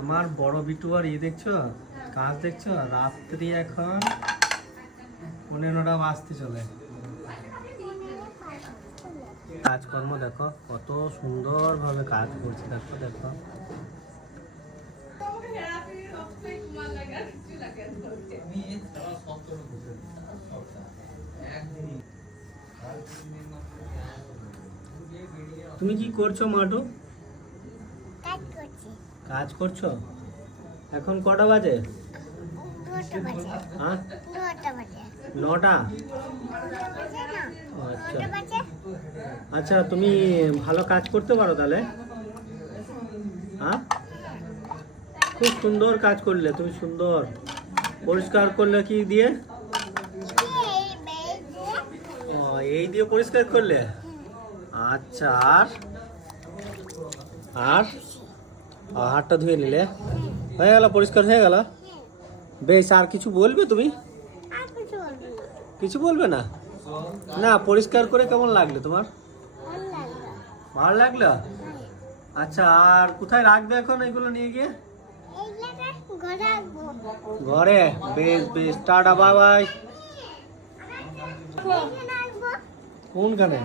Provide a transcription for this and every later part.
আমার বড় বিটু আর দেখছো কাজ দেখছো, রাত্রি এখন 11টা বাজতে চলে। কাজকর্ম দেখো কত সুন্দর ভাবে কাজ করছে, দেখো দেখো। তুমি কি করছো মাটু? কাজ করছো? এখন কটা বাজে? হ্যাঁ 9টা। আচ্ছা আচ্ছা, তুমি ভালো কাজ করতে পারো তাহলে? হ্যাঁ, খুব সুন্দর কাজ করলে তুমি, সুন্দর পরিষ্কার করলে কি দিয়ে? এই দিয়ে পরিষ্কার করলে? আচ্ছা, আর আর হাতটা ধুয়ে নিলে হয়ে গেল, পরিষ্কার হয়ে গেল। বেশ, আর কিছু বলবে তুমি? কিছু বলবে না? না, পরিষ্কার করে কেমন লাগলো তোমার? ভালো লাগলো। আচ্ছা, আর কোথায় রাখবে এখন এগুলো নিয়ে গিয়ে? ঘরে। বেশ বেশ, টাটা, বাই বাই। কোনখানে?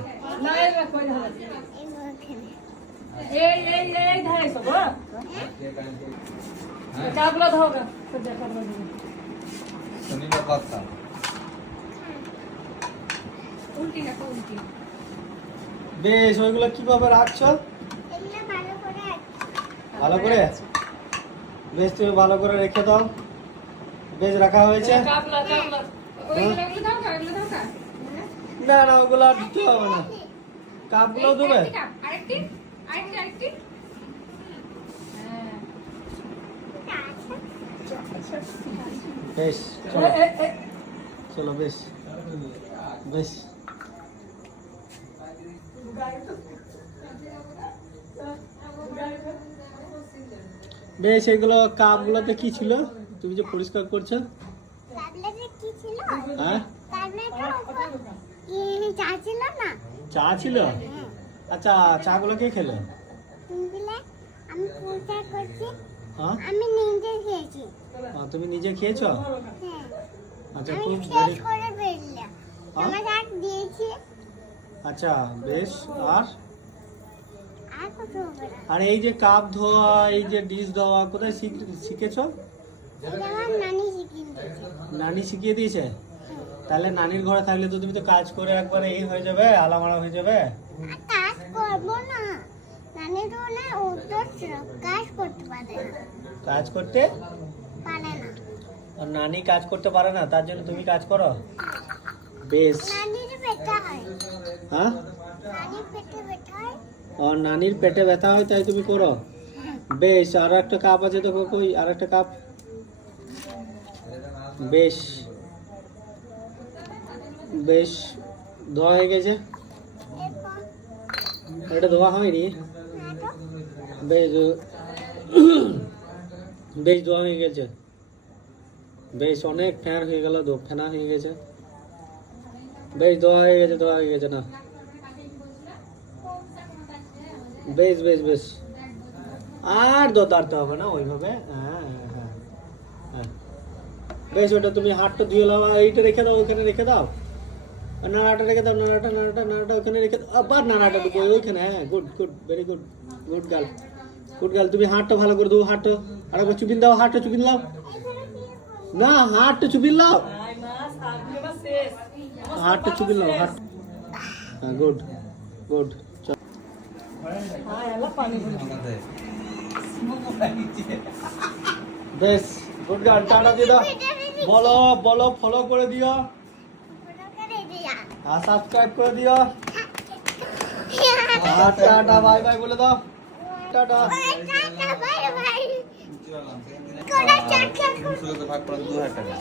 বেশ, ওইগুলো কিভাবে রাখছো? ভালো করে। বেশ, তুমি ভালো করে রেখে দাও। বেশ, রাখা হয়েছে। না না, ওগুলো আর দিতে হবে না। কাপগুলো দেবে? বেশ, চলো চলো, বেশ বেশ। বেশ, এগুলো কাপগুলোতে কি ছিল তুমি যে পরিষ্কার করছো? হ্যাঁ, চা ছিল। আচ্ছা, চা গুলো কে খেলো? তুমি নিজে খেয়েছো? আচ্ছা, খুব আচ্ছা, বেশ। আর এই যে কাপ ধোয়া, এই যে ডিশ ধোয়া, কোথায় শিখেছো? নানি শিখিয়ে দিয়েছে? তাহলে নানির ঘরে থাকলে তো তুমি তো কাজ করে একবারে এই হয়ে যাবে, আলামারা হয়ে যাবে। কাজ করতে পারে না। আর নানি কাজ করতে পারে না, তার জন্য তুমি কাজ করো? বেশ। হ্যাঁ, আর নানির পেটে ব্যথা হয় তাই তুমি করো? বেশ, আর একটা কাপ আছে তো, কই আর একটা কাপ? বেশ বেশ, ধোয়া হয়ে গেছে। এটা ধোয়া হয়নি? বেশ বেশ, ধোয়া হয়ে গেছে। বেশ, অনেক ফ্যান হয়ে গেল, ফেনা হয়ে গেছে। বেশ, ধোয়া হয়ে গেছে, ধোয়া হয়ে গেছে। না, বেশ বেশ বেশ, আর দরদারতে হবে না ওইভাবে। হ্যাঁ হ্যাঁ হ্যাঁ, বেশ। ওটা তুমি হাতটা ধুয়ে নাও, এইটা রেখে দাও, ওখানে রেখে দাও। নাড়াটা রেখে দাও, নাড়াটা ওখানে রেখে দাও। আবার নাড়াটা ওইখানে। হ্যাঁ, good good, very good, good girl, good girl. তুমি হাতটা ভালো করে দেবো, হাতটা আরেকবার চুপিন দাও, হাতটা চুপিন দাও। না, হাতটা চুপিন দাও, হাতটা চুপিন দাও, হাত। হ্যাঁ, গুড গুড। বেশ, গুড গার্ল। টাটা দিয়ে দাও। বলো বলো, ফলো করে দিও আর সাবস্ক্রাইব করে দিও। টাটা, বাই বাই বলে দাও। টাটা। ভাগ করেন 2000 টাকা।